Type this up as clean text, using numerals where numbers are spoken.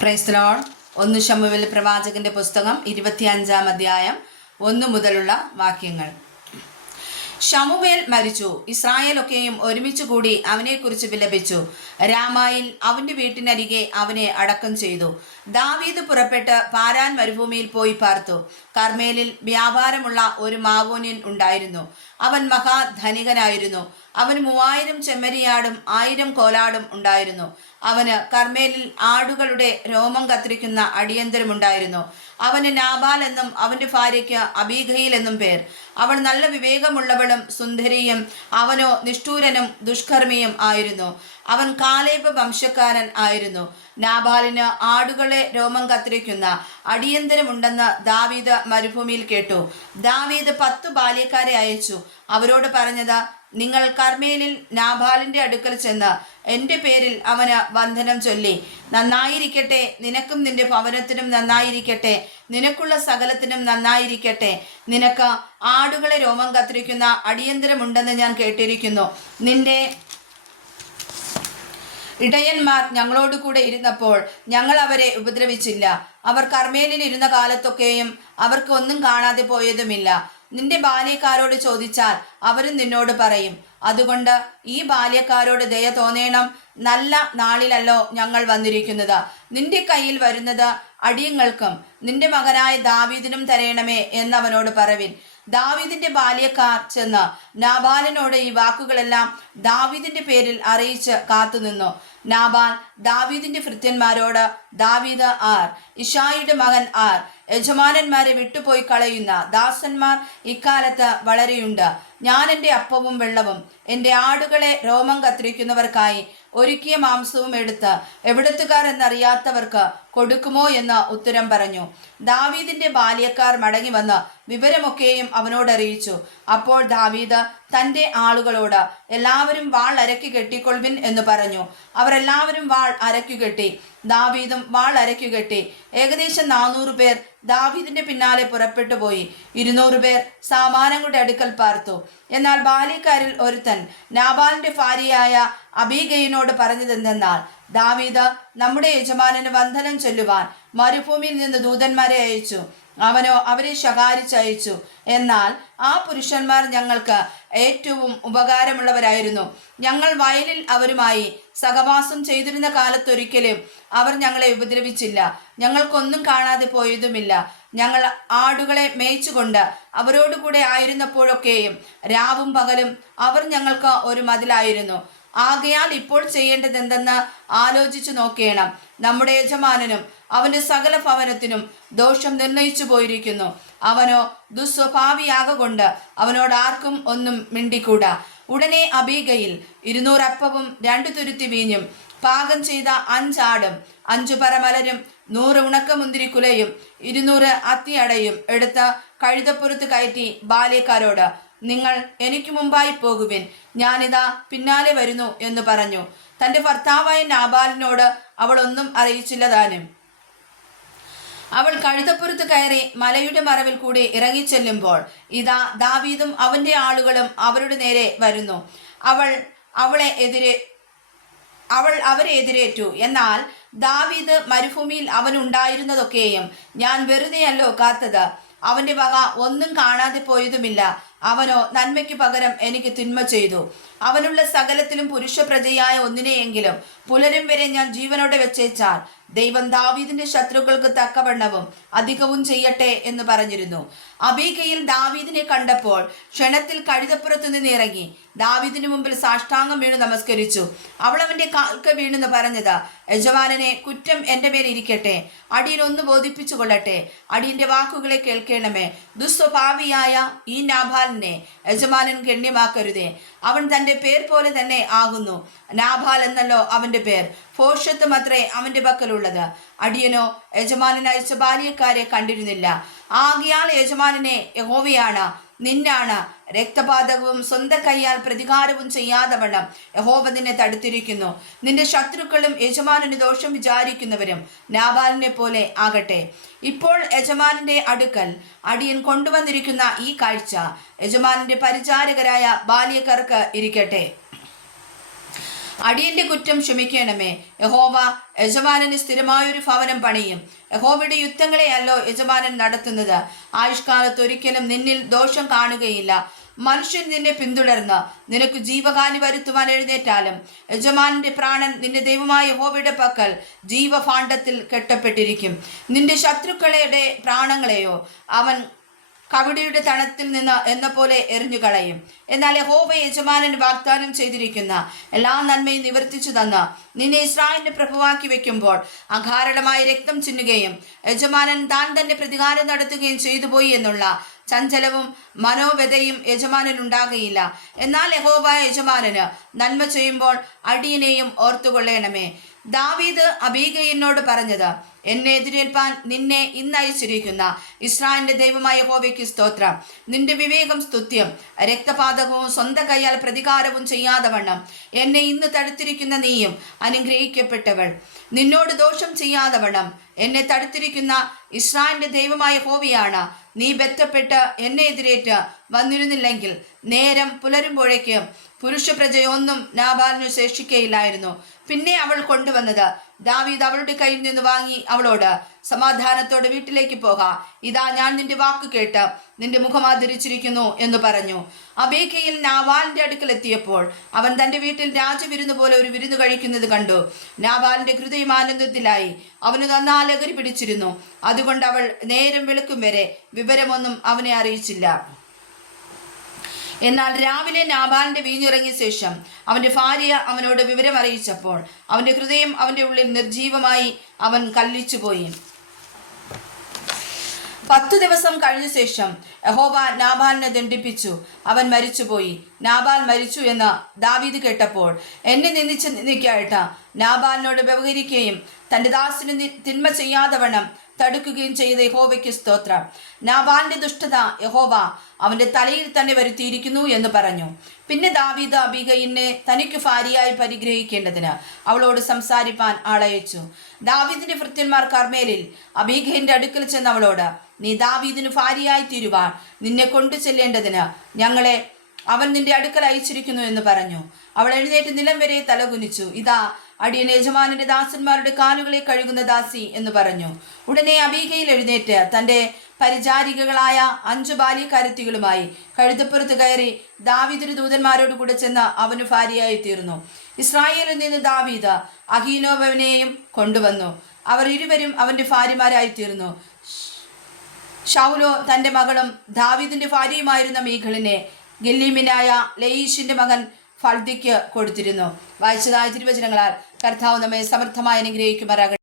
Praise the Lord. 1 ശമൂവേൽ പ്രവാചകന്റെ പുസ്തകം 25-ാം അധ്യായം 1 മുതലുള്ള വാക്യങ്ങൾ. ശമൂവേൽ മരിച്ചു. ഇസ്രായേലൊക്കെയും ഒരുമിച്ച് കൂടി അവനെക്കുറിച്ച് വിലപിച്ചു. രാമായിൽ അവന്റെ വീട്ടിനരികെ അവനെ അടക്കം ചെയ്തു. ദാവീദ് പുറപ്പെട്ട് പാരാൻ മരുഭൂമിയിൽ പോയി പാർത്തു. കർമ്മേലിൽ വ്യാപാരമുള്ള ഒരു മാവോന്യൻ ഉണ്ടായിരുന്നു. അവൻ മഹാധനികനായിരുന്നു. അവന് 3000 ചെമ്മരിയാടും 1000 കോലാടും ഉണ്ടായിരുന്നു. അവന് കർമ്മേലിൽ ആടുകളുടെ രോമം കത്തിരിക്കുന്ന അടിയന്തരമുണ്ടായിരുന്നു. അവന് നാബാൽ എന്നും അവന്റെ ഭാര്യയ്ക്ക് അബീഗയിൽ എന്നും പേർ. അവൾ നല്ല വിവേകമുള്ളവളും സുന്ദരിയും. അവനോ നിഷ്ഠൂരനും ദുഷ്കർമ്മിയും ആയിരുന്നു. അവൻ കാലേബ് വംശക്കാരൻ ആയിരുന്നു. നാബാലിന് ആടുകളെ രോമം കത്തിരിക്കുന്ന അടിയന്തരമുണ്ടെന്ന് ദാവീദ് മരുഭൂമിയിൽ കേട്ടു. ദാവീദ് 10 ബാല്യക്കാരെ അയച്ചു. അവരോട് പറഞ്ഞത്, നിങ്ങൾ കർമ്മേലിൽ നാബാലിന്റെ അടുക്കൽ ചെന്ന് എൻ്റെ പേരിൽ അവന് വന്ദനം ചൊല്ലി, നന്നായിരിക്കട്ടെ, നിനക്കും നിന്റെ ഭവനത്തിനും നന്നായിരിക്കട്ടെ, നിനക്കുള്ള സകലത്തിനും നന്നായിരിക്കട്ടെ. നിനക്ക് ആടുകളെ രോമം കത്തിരിക്കുന്ന അടിയന്തരമുണ്ടെന്ന് ഞാൻ കേട്ടിരിക്കുന്നു. നിന്റെ ഇടയന്മാർ ഞങ്ങളോട് കൂടെ ഇരുന്നപ്പോൾ ഞങ്ങൾ അവരെ ഉപദ്രവിച്ചില്ല. അവർ കർമ്മേലിൽ ഇരുന്ന കാലത്തൊക്കെയും അവർക്ക് ഒന്നും കാണാതെ പോയതുമില്ല. നിന്റെ ബാല്യക്കാരോട് ചോദിച്ചാൽ അവരും നിന്നോട് പറയും. അതുകൊണ്ട് ഈ ബാല്യക്കാരോട് ദയ തോന്നേണം. നല്ല നാളിലല്ലോ ഞങ്ങൾ വന്നിരിക്കുന്നത്. നിന്റെ കയ്യിൽ വരുന്നത് അടിയങ്ങൾക്കും നിന്റെ മകനായ ദാവീദിനും തരേണമേ എന്നവനോട് പറവിൻ. ദാവീദിന്റെ ബാല്യക്കാർ ചെന്ന് നാബാലിനോട് ഈ വാക്കുകളെല്ലാം ദാവീദിന്റെ പേരിൽ അറിയിച്ച് കാത്തുനിന്നു. നാബാൽ ദാവീദിന്റെ ഭൃത്യന്മാരോട്, ദാവീദ് ആർ? ഇശായിയുടെ മകൻ ആർ? യജമാനന്മാരെ വിട്ടുപോയി കളയുന്ന ദാസന്മാർ ഇക്കാലത്ത് വളരെയുണ്ട്. ഞാൻ എൻ്റെ അപ്പവും വെള്ളവും എൻ്റെ ആടുകളെ രോമം കത്തിരിക്കുന്നവർക്കായി ഒരുക്കിയ മാംസവും എടുത്ത് എവിടത്തുകാർ എന്നറിയാത്തവർക്ക് കൊടുക്കുമോ എന്ന് ഉത്തരം പറഞ്ഞു. ദാവീദിന്റെ ബാല്യക്കാർ മടങ്ങി വന്ന് വിവരമൊക്കെയും അവനോടറിയിച്ചു. അപ്പോൾ ദാവീദ് തൻ്റെ ആളുകളോട്, എല്ലാവരും വാൾ അരക്കി കെട്ടിക്കൊള്ളുവിൻ എന്ന് പറഞ്ഞു. അവരെല്ലാവരും വാൾ അരക്കുകെട്ടി. ദാവീദും വാൾ അരക്കുകെട്ടി. ഏകദേശം 400 പേർ ദാവീദിന്റെ പിന്നാലെ പുറപ്പെട്ടു പോയി. 200 പേർ സാമാനങ്ങളുടെ അടുക്കൽ പാർത്തു. എന്നാൽ ബാല്യക്കാരിൽ ഒരുത്തൻ നാബാലിന്റെ ഭാര്യയായ അബീഗയിനോട് പറഞ്ഞതെന്തെന്നാൽ, ദാവീദ് നമ്മുടെ യജമാനന് വന്ദനം ചൊല്ലുവാൻ മരുഭൂമിയിൽ നിന്ന് ദൂതന്മാരെ അയച്ചു. അവനോ അവരെ ശകാരിച്ചയച്ചു. എന്നാൽ ആ പുരുഷന്മാർ ഞങ്ങൾക്ക് ഏറ്റവും ഉപകാരമുള്ളവരായിരുന്നു. ഞങ്ങൾ വയലിൽ അവരുമായി സഹവാസം ചെയ്തിരുന്ന കാലത്തൊരിക്കലും അവർ ഞങ്ങളെ ഉപദ്രവിച്ചില്ല. ഞങ്ങൾക്കൊന്നും കാണാതെ പോയതുമില്ല. ഞങ്ങൾ ആടുകളെ മേയിച്ചുകൊണ്ട് അവരോടുകൂടെ ആയിരുന്നപ്പോഴൊക്കെയും രാവും പകലും അവർ ഞങ്ങൾക്ക് ഒരു മതിലായിരുന്നു. ആകയാൽ ഇപ്പോൾ ചെയ്യേണ്ടതെന്തെന്ന് ആലോചിച്ചു നോക്കേണം. നമ്മുടെ യജമാനനും അവന്റെ സകല ഭവനത്തിനും ദോഷം നിർണയിച്ചു പോയിരിക്കുന്നു. അവനോ ദുസ്വഭാവിയാകൊണ്ട് അവനോട് ആർക്കും ഒന്നും മിണ്ടിക്കൂടാ. ഉടനെ അബീഗയിൽ 200 അപ്പവും 2 തുരുത്തി വീഞ്ഞും പാകം ചെയ്ത 5 ആടും 5 പറമലരും 100 ഉണക്കമുന്തിരിക്കുലയും 200 അത്തിയടയും എടുത്ത് കഴുതപ്പുറത്ത് കയറ്റി ബാല്യക്കാരോട്, നിങ്ങൾ എനിക്ക് മുമ്പായി പോകുവിൻ, ഞാനിതാ പിന്നാലെ വരുന്നു എന്ന് പറഞ്ഞു. തന്റെ ഭർത്താവായ നാബാലിനോട് അവൾ ഒന്നും അറിയിച്ചില്ല താനും. അവൾ കഴുതപ്പുറത്ത് കയറി മലയുടെ മറവിൽ കൂടി ഇറങ്ങിച്ചെല്ലുമ്പോൾ ഇതാ ദാവീദും അവന്റെ ആളുകളും അവരുടെ നേരെ വരുന്നു. അവൾ അവരെ എതിരേറ്റു. എന്നാൽ ദാവീദ് മരുഭൂമിയിൽ അവനുണ്ടായിരുന്നതൊക്കെയും ഞാൻ വെറുതെയല്ലോ കാത്തത്. അവന്റെ വക ഒന്നും കാണാതെ പോയതുമില്ല. അവനോ നന്മയ്ക്ക് പകരം എനിക്ക് തിന്മ ചെയ്തു. അവനുള്ള സകലത്തിലും പുരുഷ പ്രജയായ ഒന്നിനെയെങ്കിലും പുലരും വരെ ഞാൻ ജീവനോടെ വെച്ചേച്ചാൽ ദൈവം ദാവീദിന്റെ ശത്രുക്കൾക്ക് തക്കവണ്ണവും അധികവും ചെയ്യട്ടെ എന്ന് പറഞ്ഞിരുന്നു. അബീഗയിൽ ദാവീദിനെ കണ്ടപ്പോൾ ക്ഷണത്തിൽ കഴുതപ്പുറത്തു നിന്ന് ഇറങ്ങി ദാവീദിന് മുമ്പിൽ സാഷ്ടാംഗം വീണു നമസ്കരിച്ചു. അവൾ അവന്റെ കാൽക്ക് വീണെന്ന് പറഞ്ഞത്, യജമാനനെ, കുറ്റം എൻ്റെ മേൽ ഇരിക്കട്ടെ. അടിയൻ ഒന്ന് ബോധിപ്പിച്ചു കൊള്ളട്ടെ. അടിയന്റെ വാക്കുകളെ കേൾക്കണമേ. ദുസ്വഭാവിയായ ഈ നാബാലിനെ യജമാനൻ ഗണ്യമാക്കരുതേ. അവൻ തൻ്റെ പേർ പോലെ തന്നെ ആകുന്നു. നാബാൽ എന്നല്ലോ അവന്റെ പേർ. ഭോഷത്വം അത്രേ അവന്റെ പക്കലുള്ളത്. അടിയനോ യജമാനൻ അയച്ച ബാല്യക്കാരെ കണ്ടിരുന്നില്ല. ആകയാൽ യജമാനനെ, യഹോവയാണ്, നിന്നാണ് രക്തപാതകവും സ്വന്തം കൈയാൽ പ്രതികാരവും ചെയ്യാതവണ്ണം യഹോവ നിന്നെ തടുത്തിരിക്കുന്നു. നിന്റെ ശത്രുക്കളും യജമാനന് ദോഷം വിചാരിക്കുന്നവരും നാബാലിനെ പോലെ ആകട്ടെ. ഇപ്പോൾ യജമാനന്റെ അടുക്കൽ അടിയൻ കൊണ്ടുവന്നിരിക്കുന്ന ഈ കാഴ്ച യജമാനന്റെ പരിചാരകരായ ബാല്യക്കാർക്ക് ഇരിക്കട്ടെ. അടിയന്റെ കുറ്റം ക്ഷമിക്കണമേ. യഹോവ യജമാനന് സ്ഥിരമായൊരു ഭവനം പണിയും. യഹോവയുടെ യുദ്ധങ്ങളെയല്ലോ യജമാനൻ നടത്തുന്നത്. ആയുഷ്കാലത്ത് ഒരിക്കലും നിന്നിൽ ദോഷം കാണുകയില്ല. മനുഷ്യൻ നിന്നെ പിന്തുടർന്ന് നിനക്ക് ജീവഹാനി വരുത്തുവാൻ എഴുന്നേറ്റാലും യജമാനന്റെ പ്രാണൻ നിന്റെ ദൈവമായ യഹോവയുടെ പക്കൽ ജീവഭാണ്ഡത്തിൽ കെട്ടപ്പെട്ടിരിക്കും. നിന്റെ ശത്രുക്കളുടെ പ്രാണങ്ങളെയോ അവൻ കവിടിയുടെ തണത്തിൽ നിന്ന് എന്ന പോലെ എറിഞ്ഞുകളയും. എന്നാൽ യഹോവ യജമാനന് വാഗ്ദാനം ചെയ്തിരിക്കുന്ന എല്ലാ നന്മയും നിവർത്തിച്ചു തന്ന് നിന്നെ ഇസ്രായേലിന്റെ പ്രഭുവാക്കി വെക്കുമ്പോൾ അകാരണമായ രക്തം ചിന്നുകയും യജമാനൻ താൻ തന്നെ പ്രതികാരം നടത്തുകയും ചെയ്തു പോയി എന്നുള്ള ചഞ്ചലവും മനോവ്യതയും യജമാനനുണ്ടാകയില്ല. എന്നാൽ യഹോവ യജമാനന് നന്മ ചെയ്യുമ്പോൾ അടിയനെയും ഓർത്തുകൊള്ളണമേ. ദാവീദ് അബീഗയിലിനോട് പറഞ്ഞത്, എന്നെ എതിരേൽപ്പാൻ നിന്നെ ഇന്നയച്ചിരിക്കുന്ന ഇസ്രായേലിന്റെ ദൈവമായ യഹോവയ്ക്ക് സ്തോത്രം. നിന്റെ വിവേകം സ്തുത്യം. രക്തപാതകവും സ്വന്തം കൈയാൽ പ്രതികാരവും ചെയ്യാതെ വണ്ണം എന്നെ ഇന്ന് തടുത്തിരിക്കുന്ന നീയും അനുഗ്രഹിക്കപ്പെട്ടവൾ. നിന്നോട് ദോഷം ചെയ്യാതെ വണ്ണം എന്നെ തടുത്തിരിക്കുന്ന ഇസ്രായേലിന്റെ ദൈവമായ യഹോവയാണ്. നീ ബന്ധപ്പെട്ട് എന്നെ എതിരേറ്റ് വന്നിരുന്നില്ലെങ്കിൽ നേരം പുലരുമ്പോഴേക്ക് പുരുഷപ്രജയൊന്നും നാബാലിനു ശേഷിക്കയില്ലായിരുന്നു. പിന്നെ അവൾ കൊണ്ടുവന്നത് ദാവീദ് അവളുടെ കയ്യിൽ നിന്ന് വാങ്ങി അവളോട്, സമാധാനത്തോടെ വീട്ടിലേക്ക് പോകാം. ഇതാ ഞാൻ നിന്റെ വാക്ക് കേട്ട് നിന്റെ മുഖം ആദരിച്ചിരിക്കുന്നു എന്ന് പറഞ്ഞു. അബീഗയിൽ നാബാലിന്റെ അടുക്കൽ എത്തിയപ്പോൾ അവൻ തന്റെ വീട്ടിൽ രാജവിരുന്ന് പോലെ ഒരു വിരുന്ന് കഴിക്കുന്നത് കണ്ടു. നാബാലിന്റെ ഹൃദയം ആനന്ദത്തിലായി. അവന് നന്നാ ലഹരി പിടിച്ചിരുന്നു. അതുകൊണ്ട് അവൾ നേരം വെളുക്കും വരെ വിവരമൊന്നും അവനെ അറിയിച്ചില്ല. എന്നാൽ രാവിലെ നാബാലിന്റെ വീഞ്ഞിറങ്ങിയ ശേഷം അവന്റെ ഭാര്യ അവനോട് വിവരം അറിയിച്ചപ്പോൾ അവന്റെ ഹൃദയം അവന്റെ ഉള്ളിൽ നിർജീവമായി. അവൻ കല്ലിച്ചുപോയി. 10 ദിവസം കഴിഞ്ഞ ശേഷം യഹോവ നാബാലിനെ ദണ്ഡിപ്പിച്ചു. അവൻ മരിച്ചുപോയി. നാബാൽ മരിച്ചു എന്ന് ദാവീദ് കേട്ടപ്പോൾ എന്നെ നിന്ദിക്കായിട്ട് നാബാലിനോട് വ്യവഹരിക്കുകയും തന്റെ ദാസന് തിന്മ ചെയ്യാതെ വണ്ണം തടുക്കുകയും ചെയ്ത യഹോവയ്ക്ക് സ്തോത്രം. നാബാലിന്റെ ദുഷ്ടത യഹോവ അവന്റെ തലയിൽ തന്നെ വരുത്തിയിരിക്കുന്നു എന്ന് പറഞ്ഞു. പിന്നെ ദാവീദ് അബീഗയിലിനെ തനിക്ക് ഭാര്യയായി പരിഗ്രഹിക്കേണ്ടതിന് അവളോട് സംസാരിപ്പാൻ ആളയച്ചു. ദാവീദിന്റെ ഭൃത്യന്മാർ കർമ്മേലിൽ അബീഗയിലിന്റെ അടുക്കൽ ചെന്ന് അവളോട്, നീ ദാവീദിന് ഭാര്യയായി തീരുവാൻ നിന്നെ കൊണ്ടു ചെല്ലേണ്ടതിന് ഞങ്ങളെ അവൻ നിന്റെ അടുക്കൽ അയച്ചിരിക്കുന്നു എന്ന് പറഞ്ഞു. അവൾ എഴുന്നേറ്റ് നിലം വരെ തലകുനിച്ചു. ഇതാ അടിയൻ യജമാനന്റെ ദാസന്മാരുടെ കാലുകളെ കഴുകുന്ന ദാസി എന്ന് പറഞ്ഞു. ഉടനെ അബീഗയിൽ എഴുന്നേറ്റ് തന്റെ പരിചാരികകളായ 5 ബാല്യക്കാരത്തികളുമായി കഴുതപ്പുറത്ത് കയറി ദാവീദിന്റെ ദൂതന്മാരോട് കൂടെ ചെന്ന് അവന് ഭാര്യയായി തീർന്നു. ഇസ്രായേലിൽ നിന്ന് ദാവീദ് അഹീനോബനെയും കൊണ്ടുവന്നു. അവർ ഇരുവരും അവന്റെ ഭാര്യമാരായി തീർന്നു. ശൗലോ തന്റെ മകളും ദാവീദിന്റെ ഭാര്യയുമായിരുന്ന മീഖളിനെ ഗില്ലീമിനായ ലയീഷിന്റെ മകൻ ഫൽദിക്ക് കൊടുത്തിരുന്നു. വായിച്ചതായ തിരുവചനങ്ങളാൽ കർത്താവ് നമ്മെ സമർത്ഥമായി അനുഗ്രഹിക്കുമാറാകട്ടെ.